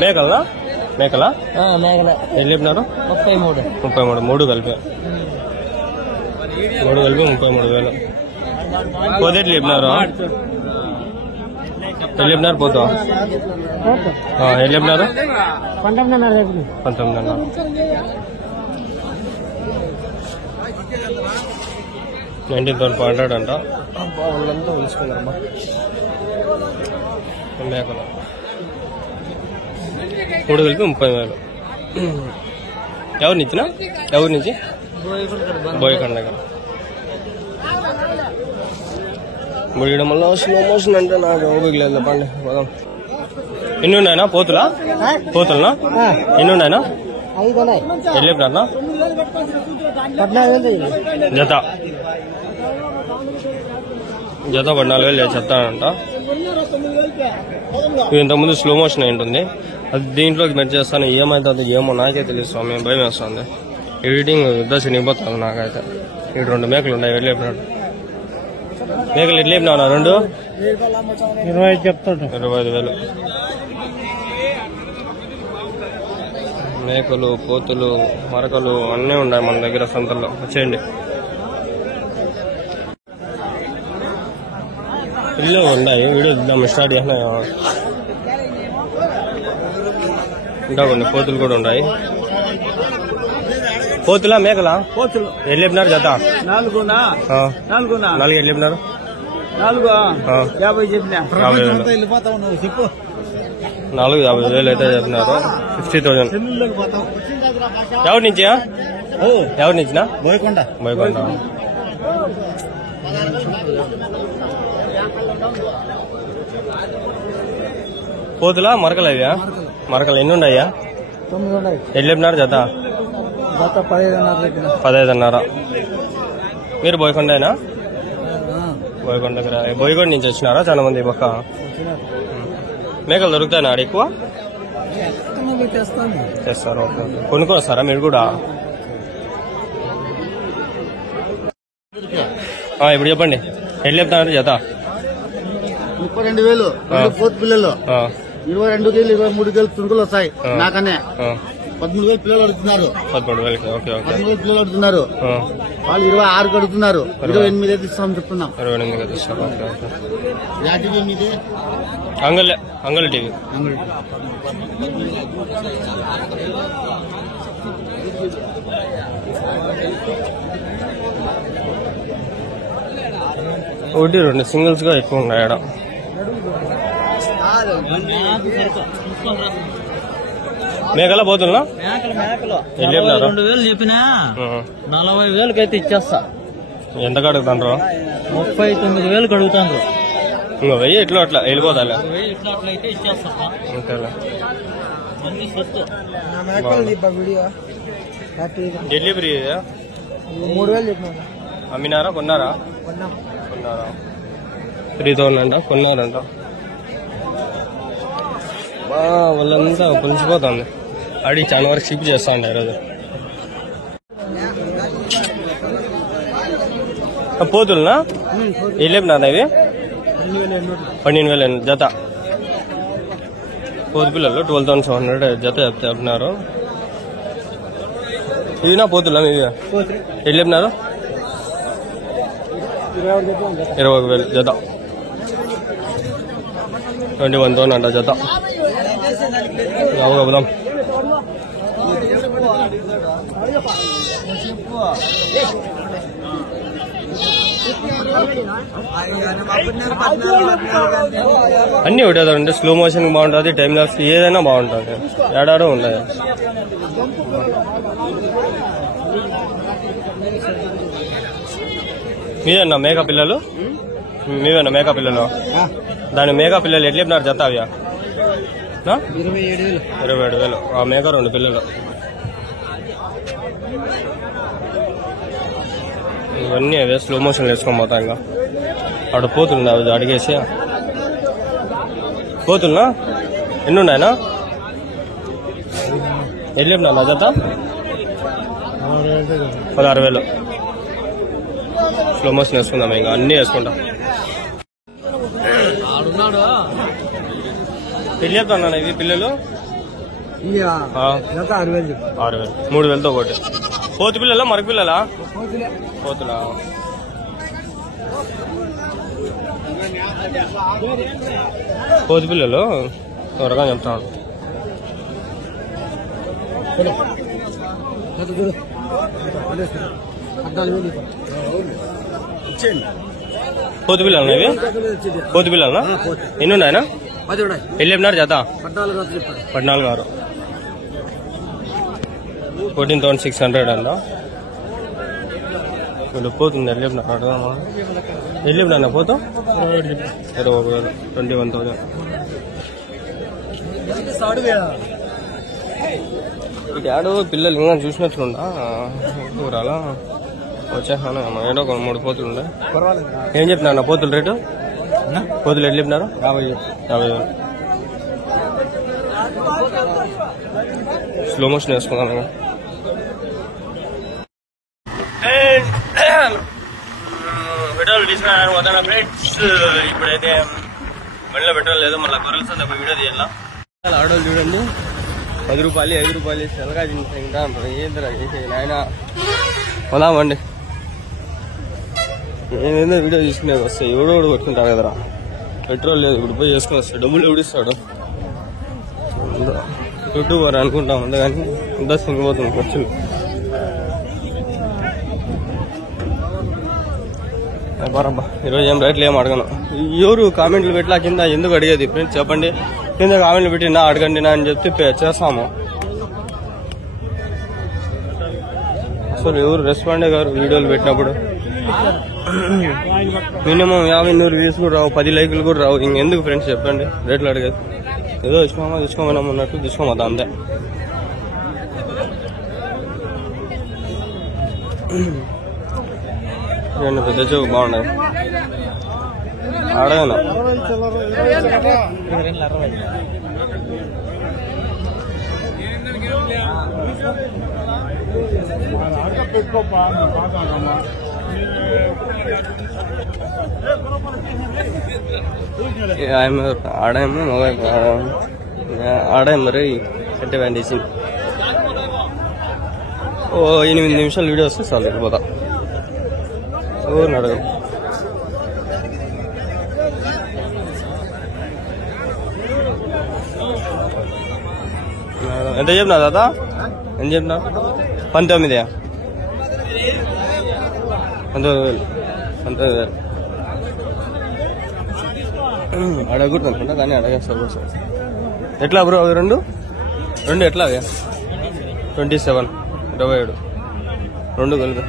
మేకలా మేకలా మేకల ఎన్ని చెప్పినారు? 33. మూడు కలిపి 33,000. పోతే ఎట్లా చెప్పినారు? ఎట్లా చెప్పినారు పోతా? ఎట్లా చెప్పినారు? 19,500. $19,500 అంట. వాళ్ళంతా ఉంచుకున్నారమ్మా మేకలు. 3 కలిపి 30,000. ఎవరి నుంచినా? ఎవరి నుంచి? బోయకొండ దగ్గర. ముడియడం వల్ల స్లో మోషన్ అంటే నాకు ఓపికలేదు. పండి పోదాం. ఎన్ని ఉన్నాయనా పోతులా? పోతులనా ఎన్ని ఉన్నాయనా? ఎన్ని చెప్పినారనా? జత 14,000 చెప్తానంట. ఇంతకుముందు స్లో మోషన్ అయి ఉంటుంది. అది దీంట్లోకి మెట్ చేస్తాను. ఏమైతుంది ఏమో నాకే తెలియదు స్వామి. భయం వేస్తుంది. ఎడిటింగ్ యుద్ధ చినిగిపోతుంది నాకైతే. ఇక్కడ 2 మేకలు ఉన్నాయి. ఎట్లా చెప్పినాడు? మేకలు ఎట్లా చెప్పినా? 2 20 చెప్తాడు. 25,000. మేకలు, పోతులు, మరకలు అన్నీ ఉన్నాయి మన దగ్గర సంతల్లో. వచ్చేయండి. ఇల్లు ఉన్నాయి. వీడియో ఇద్దాం స్టార్ట్ చేసినా. ఇంకా కొన్ని పోతులు కూడా ఉన్నాయి. పోతులా మేకలా? పోతులు ఎట్లా చెప్పినారు జత? 4 ఎట్లా చెప్పినారు? 50,000 అయితే చెప్పినారు. 50,000. ఎవరి నుంచి? ఎవరి నుంచినా? బోయకొండ. పోతులా మరకలు అయ్యా? మరకలు ఎన్ని ఉన్నాయా? 9 ఎట్లా చెప్పినారు జత? 15,500. మీరు బోయకొండేనా? బోయకొండ దగ్గర. బోయకొండ నుంచి వచ్చినారా చాలా మంది పక్క? మేకలు దొరుకుతాయన్నా ఆడ ఎక్కువ? తెస్తారు. ఓకే. కొనుక్కొని వస్తారా మీరు కూడా? ఇప్పుడు చెప్పండి. ఎట్లా చెప్తున్నారు జత? 32,000 పోతు పిల్లలు. 22 కేజీలు 23 కేజీలు తుణుకులు వస్తాయి. నాకనే 13,000 పిల్లలు అడుగుతున్నారు. 13,000. ఓకే. 13,000 పిల్లలు అడుగుతున్నారు. వాళ్ళు 26 అడుగుతున్నారు. 28 అయితే ఇస్తామని చెప్తున్నాం. 28 ఇస్తారు. ఓకే. యాటివి మీది? అంగల్ టీవీ. ఒకటి 2 సింగిల్స్ గా ఎక్కువ ఉన్నాయి ఆడ. మేకల పోతున్నా? 2,000 చెప్పినా 40,000 అయితే ఇచ్చేస్తా. ఎంత అడుగుతాండ్రు? 39,000 అడుగుతాండ్రు. ఇంకా 1000 ఇట్లా అట్లా వెళ్ళిపోతా. డెలివరీ 3,000 చెప్పినా. అమ్మినారా? కొన్నారా? 3,000 అంట. కొన్నారంట. వాళ్ళంతా పులిసిపోతుంది. అడిగి చాలా వరకు షిప్ చేస్తా ఉండే ఈరోజు. పోతులనా? ఏం లేపినారా ఇవి? 12,000 జత. పోతు పిల్లలు 12,700 జత చెప్పినారు. ఇవినా పోతులా ఇవి? ఏం లేపినారు? 21,000 జత. 21,000 అంట జత. అవుదాం. అన్ని ఒకటే స్లో మోషన్ బాగుంటుంది. టైం లాప్స్ ఏదైనా బాగుంటుంది. ఏడాడో ఉండదు. మీదన్నా మేక పిల్లలు? మీవేనా మేక పిల్లలు? దాని మేక పిల్లలు ఎట్లా చెప్పినారు జత? అవి 27,000. ఆ మేక 2 పిల్లలు. ఇవన్నీ అవే స్లో మోషన్ వేసుకొని పోతా. ఇంకా అక్కడ పోతుంది అవి అడిగేసి. పోతున్నా ఎన్ని ఉన్నాయనా? ఎట్లా చెప్పినా జత? 16,000. స్లో మోషన్ వేసుకుందాం. ఇంకా అన్నీ వేసుకుంటాం. ఎట్లా చెప్తాను ఇవి పిల్లలు? 6,000 3,000తో ఒకటి. పోతు పిల్లలా మరక పిల్లలా? పోతులా. పోతు పిల్లలు త్వరగా చెప్తాను. పోతు పిల్లలు ఇవి? పోతు పిల్లలనా? ఎన్ని ఉన్నాయనా? ఎన్ని చెప్పినారు జత? 14,000. 14,600 అన్న. ఇప్పుడు పోతుంది ఎల్లు చెప్పినారు అడదామా? ఎల్లు చెప్పినా పోతాం 21,000. ఇటు ఆడు పిల్లలు ఇంకా చూసినట్లుండా ఊరాలా వచ్చేసాను. ఏడో ఒక 3 పోతులు ఉండే. ఏం చెప్పినారు నా పోతులు రేటు? పోతులు ఎట్లా చెప్పినారు? 50,000. స్లో మోషన్ వేసుకున్నాను. పెట్రోల్ తీసుకున్నాను వదన ఫ్రెండ్స్. ఇప్పుడైతే బండిలో పెట్రోల్ లేదు, మళ్ళీ గొర్రెల సంద వీడియో తీయాలా. ఆడోళ్ళు చూడండి 10 రూపాయలు 5 రూపాయలు తెల్లగా తింటా అంటారు. ఏందిరా చేసేది నాయన. పోదామండి. ఏదైనా వీడియో తీసుకునేది వస్తాయి. ఎవడోడు కొట్టుకుంటారు కదరా. పెట్రోల్ లేదు, ఇప్పుడు పోయి చేసుకుని వస్తాడు. డబ్బులు ఎవడిస్తాడు? యూట్యూబర్ అనుకుంటా ఉంది కానీ ఇంత సింగిపోతుంది ఖర్చులు. బరబ్బా ఈరోజు ఏం రేట్లు ఏం అడగను. ఎవరు కామెంట్లు పెట్టలా కింద ఎందుకు అడిగేది ఫ్రెండ్స్ చెప్పండి. కింద కామెంట్లు పెట్టినా అడగండి నా అని చెప్తే చేస్తాము. అసలు ఎవరు రెస్పాండే గారు వీడియోలు పెట్టినప్పుడు. మినిమం 50-100 వ్యూస్ కూడా రావు, 10 లైకులు కూడా రావు. ఇంకెందుకు ఫ్రెండ్స్ చెప్పండి రేట్లు అడిగేది. ఏదో తీసుకోమన్నాం ఉన్నట్టు తీసుకోమద్దా అంతే. రెండు పెద్ద చెవు బాగున్నాయి. అడగను ఆడాము ఆడాము మరి కట్టే వేసి 8 నిమిషాలు వీడియో వస్తే చాలు వెళ్ళిపోతా. అడగ ఎంత చెప్పినా దాదా? ఎంత చెప్పినా? 19,000. 19,000 అడగకూడదు అనుకుంటా కానీ అడగేస్తా. ఎట్లా బ్రో అవి రెండు ఎట్లా అవి? 27 27 రెండు కలిపి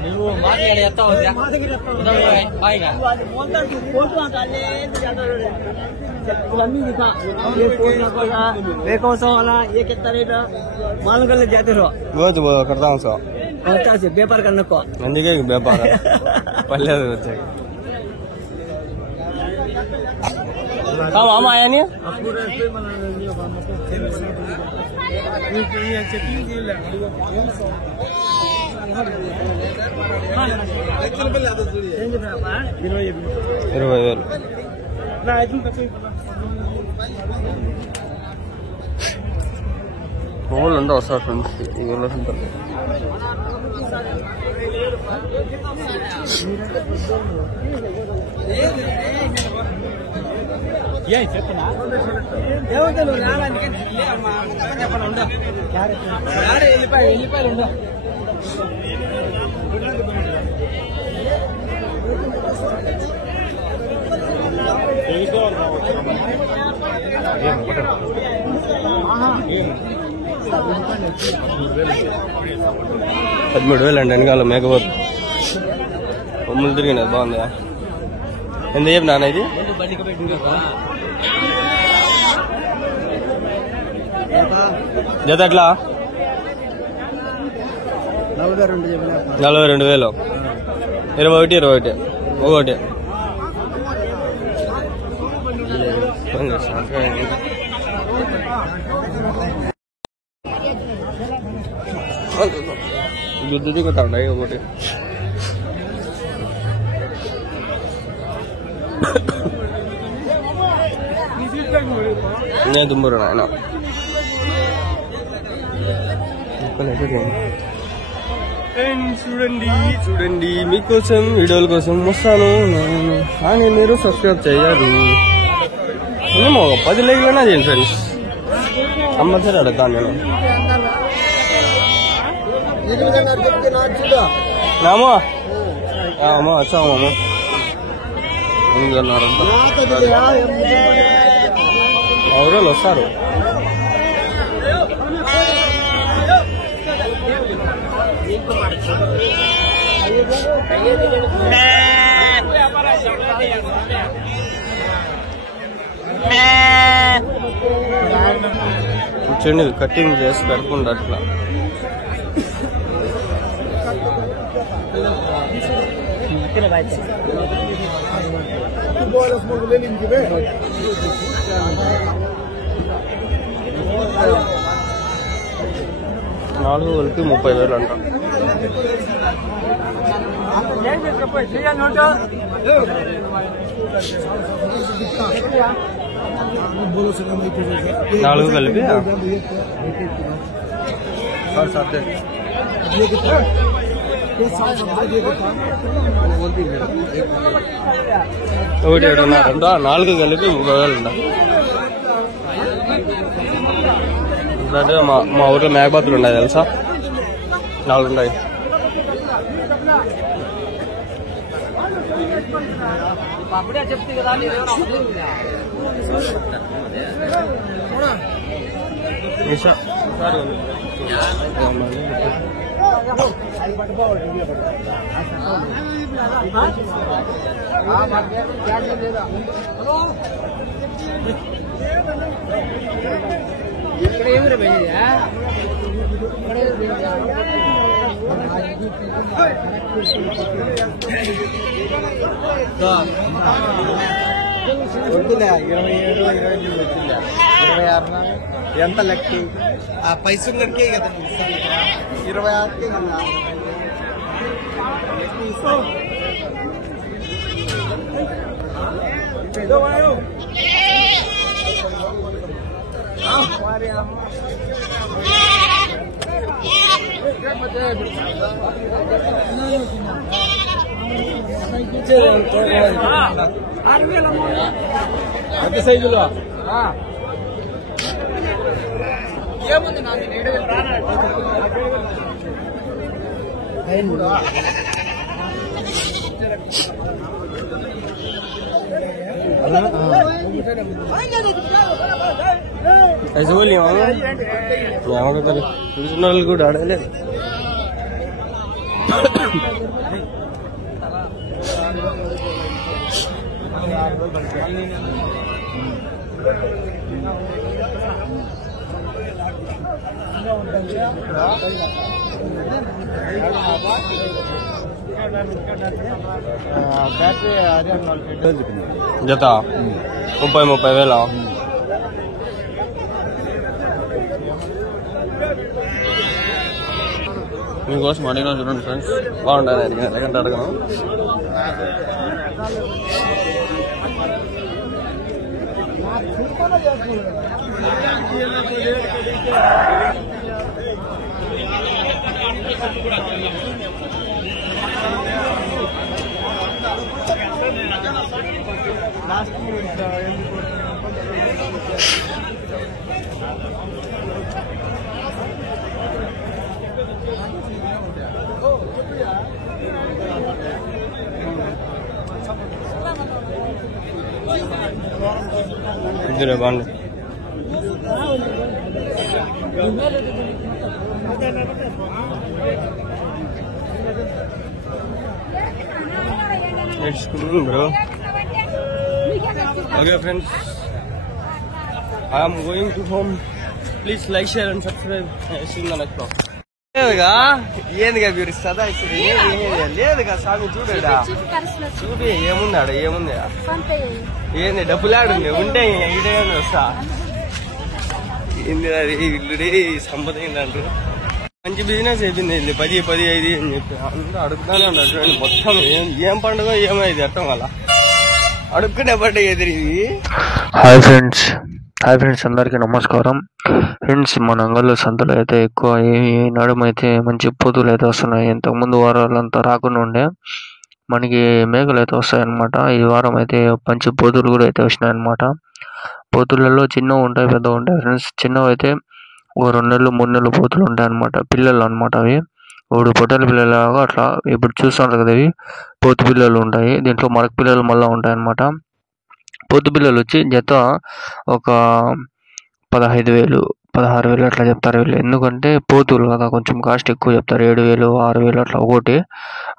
व्यापार करने को అందుకే వ్యాపారం పర్లేదు వచ్చాయి. మామ ఆయని ఇరవై వేలు. పువ్వులు ఉండవు సార్ ఫ్రెండ్స్. ఈ ఊళ్ళో చెప్పనా $13,000 అండి. వెనకాల మేకపోతు బొమ్మలు తిరిగినది బాగుంది. ఎంత చెప్పి నాన్న ఇది? జత ఎట్లా? 42,000. 21 ఒకటి దుద్దు కొట్టాయి ఒకటి. నేను తుమ్మరు నాయన చూడండి చూడండి మీకోసం వీడియోల కోసం వస్తాను కానీ మీరు సబ్స్క్రైబ్ చేయరు. మేము 10 లైక్లైనా చేయండి ఫ్రెండ్స్. కంపల్సరీ అడుగుతాను నేను. నామా అమ్మా వచ్చామమ్మా ఎవరోళ్ళు వస్తారు. కూర్చొని కటింగ్ చేసి పెడకుండా అట్లా నాలుగు కలిపి 30,000 అంట. నాలుగు కలిపి ఒకటి 7.5 4 కలిపి 30,000 అంట. అంటే మా ఊర్లో మేకబాతులు ఉన్నాయి తెలుసా, 4 ఉన్నాయి. ఎంత లెక్క ఆ పైసలు లెక్కే కదా 26కే కదా. ఎంత సైజులో ఏముంది నాది ऐसे बोलिए వాళ్ళు కూడా ఆడలేదు. జత 30,000. మీకోసం అడిగినా చూడండి ఫ్రెండ్స్, బాగుంటుంది. ఎందుకంటే అడగను. ఇద్దరే బాగుంది. Bro okay friends, I'm going to home. Please like, share and subscribe. లేదుగా ఏందిగా మీరు సదా లేదుగా స్వామి చూడడా చూపి ఏముందాడు ఏముంది ఏంది డబ్బులాడుంది ఉంటే ఇదే వస్తా ఏంది అది ఇల్లుడే సంపద ఏంటంటారు. మంచి బిజినెస్ అయిపోయింది 10, 15 అని చెప్పి అందరూ అడుగుతానే ఉన్నారు చూడండి. మొత్తం ఏం పండుగ ఏమైంది అర్థం వల్ల అడుక్కునే పండుగ ఎదిరి. హాయ్ ఫ్రెండ్స్, హాయ్ ఫ్రెండ్స్, అందరికీ నమస్కారం. ఫ్రెండ్స్, మన అంగల్లో సంతలో అయితే ఎక్కువ ఈ నడుమ అయితే మంచి పోతులు అయితే వస్తున్నాయి. ఇంతకుముందు వారాలంతా రాకుండా ఉండే మనకి మేకలు అయితే వస్తాయన్నమాట. ఈ వారం అయితే మంచి పోతులు కూడా అయితే వచ్చినాయన్నమాట. పోతులలో చిన్నవి ఉంటాయి, పెద్దవి ఉంటాయి ఫ్రెండ్స్. చిన్నవి అయితే ఓ 2 నెలలు 3 నెలలు పోతులు ఉంటాయి అన్నమాట. పిల్లలు అనమాట అవి. ఇప్పుడు పొట్టేల పిల్లలాగా అట్లా ఇప్పుడు చూస్తున్నారు కదా, ఇవి పోతు పిల్లలు ఉంటాయి. దీంట్లో మరక పిల్లలు మళ్ళీ ఉంటాయి అన్నమాట. పోతు పిల్లలు వచ్చి జత ఒక 15,000 16,000 అట్లా చెప్తారు వీళ్ళు. ఎందుకంటే పోతులు కదా, కొంచెం కాస్ట్ ఎక్కువ చెప్తారు. 7,000 6,000 అట్లా ఒకటి.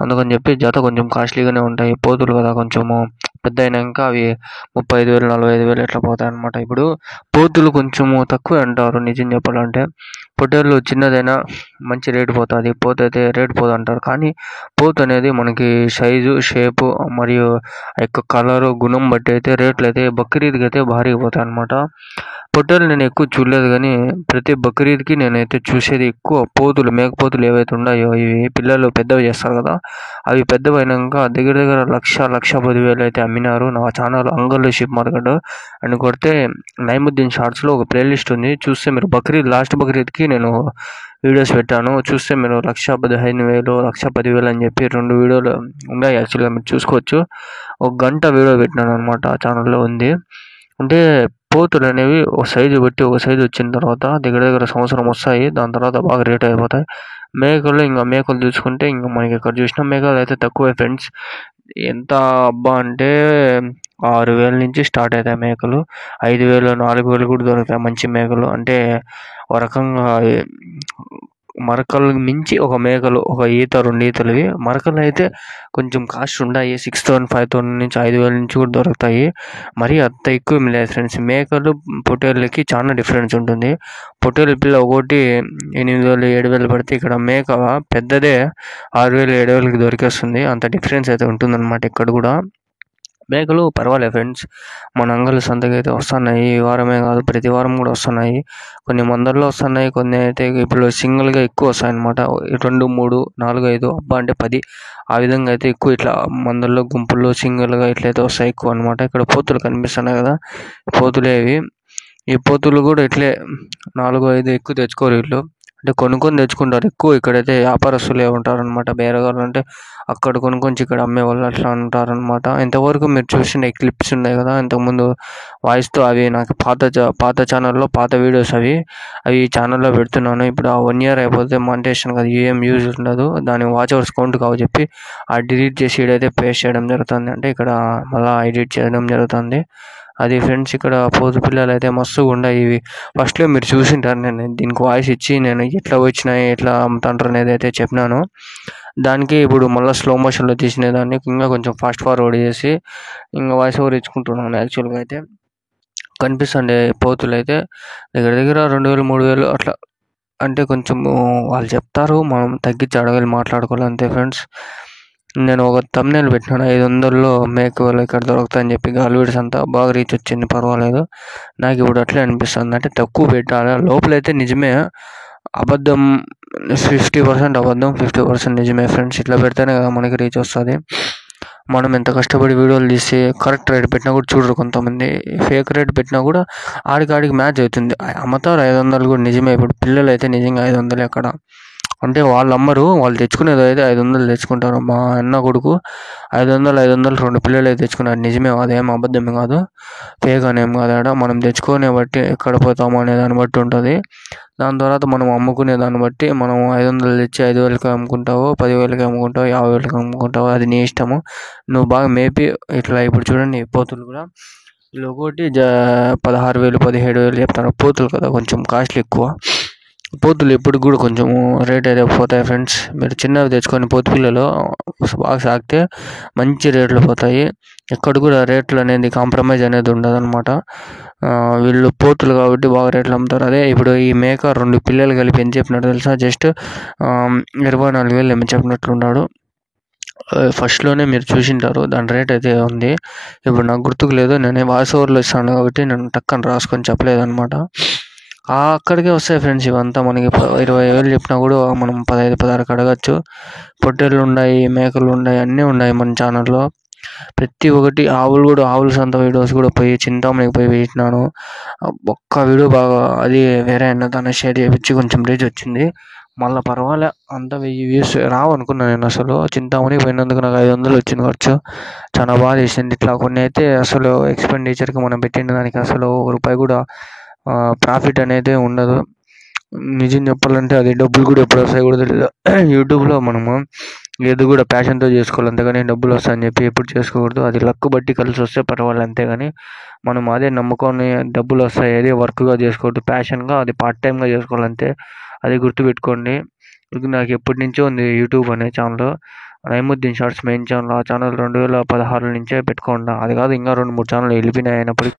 అందుకని చెప్పి జత కొంచెం కాస్ట్లీగానే ఉంటాయి. పోతులు కదా, కొంచెము పెద్ద అయినాక అవి 35,000 45,000 ఎట్లా పోతాయి అనమాట. ఇప్పుడు పోతులు కొంచెము తక్కువ అంటారు నిజం చెప్పాలంటే. పొట్టేళ్ళు చిన్నదైనా మంచి రేటు పోతుంది, పోత అయితే రేటు పోదు అంటారు. కానీ పోతు అనేది మనకి సైజు షేపు మరియు ఆ యొక్క కలరు గుణం బట్టి అయితే రేట్లు అయితే బక్రీద్కి అయితే భారీగా పోతాయి అనమాట. పొట్టేలు నేను ఎక్కువ చూడలేదు, కానీ ప్రతి బక్రీద్కి నేనైతే చూసేది ఎక్కువ పోతులు, మేకపోతులు ఏవైతే ఉన్నాయో ఇవి పిల్లలు పెద్దవి చేస్తారు కదా, అవి పెద్దవి అయినాక దగ్గర దగ్గర 1,10,000 అయితే అమ్మినారు. నా ఛానల్ అంగళ్ళు షిప్ మార్కెట్ అని కొడితే నైముద్దీన్ షార్ట్స్లో ఒక ప్లేలిస్ట్ ఉంది, చూస్తే మీరు బక్రీద్ లాస్ట్ బక్రీద్కి నేను వీడియోస్ పెట్టాను. చూస్తే మీరు 1,15,000 1,10,000 అని చెప్పి 2 వీడియోలు ఉన్నాయి. యాక్చువల్గా మీరు చూసుకోవచ్చు. 1 గంట వీడియో పెట్టినాను అనమాట, ఆ ఛానల్లో ఉంది. అంటే పోతులు అనేవి ఒక సైజు బట్టి ఒక సైజు వచ్చిన తర్వాత దగ్గర దగ్గర సంవత్సరం వస్తాయి. దాని తర్వాత బాగా రేట్ అయిపోతాయి. మేకలు చూసుకుంటే ఇంకా మనకి ఇక్కడ చూసిన మేకలు అయితే తక్కువే ఫ్రెండ్స్. ఎంత అబ్బా అంటే 6,000 నుంచి స్టార్ట్ అవుతాయి మేకలు. 5,000 4,000 కూడా దొరుకుతాయి మంచి మేకలు. అంటే ఒక రకంగా మరకలు మించి ఒక మేకలు, ఒక ఈత 2 ఈతలు. మరకలు అయితే కొంచెం కాస్ట్ ఉంటాయి. 6,000 5,000 నుంచి 5,000 నుంచి కూడా దొరుకుతాయి. మరీ అంత ఎక్కువ లేదు ఫ్రెండ్స్. మేకలు పొట్టేళ్ళకి చాలా డిఫరెన్స్ ఉంటుంది. పొట్టేళ్ళ పిల్ల ఒకటి 8,000 7,000 పడితే ఇక్కడ మేక పెద్దదే 6,000 7,000కి దొరికేస్తుంది. అంత డిఫరెన్స్ అయితే ఉంటుందన్నమాట ఇక్కడ కూడా. మేకలు పర్వాలేదు ఫ్రెండ్స్, మన అంగళ్ళు సంతకి అయితే వస్తున్నాయి. ఈ వారమే కాదు, ప్రతి వారం కూడా వస్తున్నాయి. కొన్ని మందల్లో వస్తున్నాయి, కొన్ని అయితే ఇప్పుడు సింగిల్గా ఎక్కువ వస్తాయన్నమాట. 2 3 4 5 అబ్బా అంటే 10 ఆ విధంగా అయితే ఎక్కువ ఇట్లా మందల్లో గుంపుల్లో సింగిల్గా ఇట్లయితే వస్తాయి ఎక్కువ అనమాట. ఇక్కడ పోతులు కనిపిస్తున్నాయి కదా, పోతులే ఇవి. ఈ పోతులు కూడా ఇట్లే 4 5 ఎక్కువ తెచ్చుకోరు వీళ్ళు, అంటే కొనుక్కొని తెచ్చుకుంటారు ఎక్కువ. ఇక్కడైతే వ్యాపారస్తులే ఉంటారనమాట. బేరగాళ్ళు అంటే అక్కడ కొనుక్కొని ఇక్కడ అమ్మే వాళ్ళు అట్లా ఉంటారనమాట. ఇంతవరకు మీరు చూసిన క్లిప్స్ ఉన్నాయి కదా ఇంతకుముందు వాయిస్తో, అవి నాకు పాత ఛానల్లో పాత వీడియోస్ అవి ఈ ఛానల్లో పెడుతున్నాను. ఇప్పుడు ఆ 1 year అయిపోతే మానిటైజేషన్ కదా, ఏం యూజ్ ఉండదు, దాని వాచ్ అవర్స్ కౌంట్ కావు చెప్పి ఆ డిలీట్ చేసి ఇడైతే పేస్ట్ చేయడం జరుగుతుంది. అంటే ఇక్కడ మళ్ళీ ఎడిట్ చేయడం జరుగుతుంది. అది ఫ్రెండ్స్, ఇక్కడ పోతు పిల్లలు అయితే మస్తుగా ఉన్నాయి. ఇవి ఫస్ట్లో మీరు చూసింటారు, నేను దీనికి వాయిస్ ఇచ్చి నేను ఎట్లా వచ్చినాయి ఎట్లా అమ్ముతాంటారు అనేది అయితే చెప్పినాను. దానికి ఇప్పుడు మళ్ళీ స్లో మోషన్లో తీసిన దాన్ని ఇంకా కొంచెం ఫాస్ట్ ఫార్వర్డ్ చేసి ఇంకా వాయిస్ ఓవర్ ఇచ్చుకుంటున్నాను. యాక్చువల్గా అయితే కనిపిస్తుండే పోతులు అయితే దగ్గర దగ్గర 2,000 3,000 అట్లా. అంటే కొంచెం వాళ్ళు చెప్తారు, మనం తగ్గించి అడగాలి, మాట్లాడుకోవాలి అంతే ఫ్రెండ్స్. నేను ఒక థంబ్నెయిల్ పెట్టినాను, 500లో మేకలు ఇక్కడ దొరుకుతాయని చెప్పి. గాలివీడ్స్ అంతా బాగా రీచ్ వచ్చింది, పర్వాలేదు. నాకు ఇప్పుడు అట్లే అనిపిస్తుంది, అంటే తక్కువ పెట్టాలి. లోపలైతే నిజమే, అబద్ధం 50% అబద్ధం 50% నిజమే ఫ్రెండ్స్. ఇట్లా పెడితేనే కదా మనకి రీచ్ వస్తుంది. మనం ఎంత కష్టపడి వీడియోలు తీసి కరెక్ట్ రేట్ పెట్టినా కూడా చూడరు కొంతమంది. ఫేక్ రేట్ పెట్టినా కూడా ఆడికి మ్యాచ్ అవుతుంది. అమ్ముతారు 500 కూడా నిజమే. ఇప్పుడు పిల్లలు అయితే నిజంగా 500 ఎక్కడ, అంటే వాళ్ళు అమ్మరు, వాళ్ళు తెచ్చుకునేది అయితే 500 తెచ్చుకుంటారు. మా అన్న కొడుకు 500 2 పిల్లలు అయితే తెచ్చుకున్నారు. నిజమే, అదేం అబద్ధమే కాదు, ఫేక్ అనేం కాదు. ఆడ మనం తెచ్చుకునే బట్టి ఎక్కడ పోతాము అనే దాన్ని బట్టి ఉంటుంది. దాని తర్వాత మనం అమ్ముకునే దాన్ని బట్టి మనం 500 తెచ్చి 5,000కి అమ్ముకుంటావు, 10,000కి అమ్ముకుంటావు, 50,000కి అమ్ముకుంటావు, అది నీ ఇష్టము. నువ్వు బాగా మేపి ఇట్లా. ఇప్పుడు చూడండి పోతులు కూడా వీళ్ళు ఒకటి 16,000 17,000 చెప్తారు. పోతులు కదా కొంచెం కాస్ట్లీ ఎక్కువ. పోతులు ఎప్పుడు కూడా కొంచెం రేట్ అయితే పోతాయి ఫ్రెండ్స్. మీరు చిన్నవి తెచ్చుకొని పోతు పిల్లలు బాగా సాగితే మంచి రేట్లు పోతాయి. ఎక్కడ కూడా రేట్లు అనేది కాంప్రమైజ్ అనేది ఉండదు అనమాట. వీళ్ళు పోతులు కాబట్టి బాగా రేట్లు అమ్ముతారు. అదే ఇప్పుడు ఈ మేక 2 పిల్లలు కలిపి ఎంత చెప్పినట్టు తెలుసా, జస్ట్ 24,000 ఏమి చెప్పినట్లున్నాడు. ఫస్ట్లోనే మీరు చూసింటారు, దాని రేట్ అయితే ఉంది. ఇప్పుడు నాకు గుర్తుకు లేదు, నేను వాయిస్ ఓవర్లో ఇస్తాను కాబట్టి నేను టక్కని రాసుకొని చెప్పలేదు అనమాట. అక్కడికే వస్తాయి ఫ్రెండ్స్ ఇవంతా. మనకి 20,000 చెప్పినా కూడా మనం 15 16 అడగచ్చు. పొట్టేళ్ళు ఉన్నాయి, మేకలు ఉన్నాయి, అన్నీ ఉన్నాయి మన ఛానల్లో. ప్రతి ఒక్కటి ఆవుల సొంత వీడియోస్ కూడా పోయి చింతామణికి పోయి వేసినాను. ఒక్క వీడియో బాగా అది వేరే దాన్ని షేర్ చేయించి కొంచెం రీచ్ వచ్చింది. మళ్ళీ పర్వాలే అంత 1000 వ్యూస్ రావనుకున్నాను నేను. అసలు చింతామణికి పోయినందుకు నాకు 500 వచ్చింది ఖర్చు. చాలా బాగా చేసింది. ఇట్లా కొన్ని అయితే అసలు ఎక్స్పెండిచర్కి మనం పెట్టిన దానికి అసలు ₹1 కూడా ప్రాఫిట్ అనేది ఉండదు. నిజం చెప్పాలంటే అది డబ్బులు కూడా ఎప్పుడు వస్తాయి కూడా తెలియదు. యూట్యూబ్లో మనము ఏది కూడా ప్యాషన్తో చేసుకోవాలి, అంతేగాని డబ్బులు వస్తాయని చెప్పి ఎప్పుడు చేసుకోకూడదు. అది లక్ బట్టి కలిసి వస్తే పర్వాలేదు, అంతేగాని మనం అదే నమ్ముకొని డబ్బులు వస్తాయి అదే వర్క్గా చేసుకోవద్దు. ప్యాషన్గా అది పార్ట్ టైమ్గా చేసుకోవాలంతే. అది గుర్తుపెట్టుకోండి. ఇది నాకు ఎప్పటి నుంచో ఉంది యూట్యూబ్ అనే channel, Naimuddin shorts main channel. ఆ ఛానల్ 2016 నుంచే పెట్టుకోండి. అది కాదు ఇంకా 2-3 ఛానల్ వెళ్ళిపోయినాయి. అయినప్పటికీ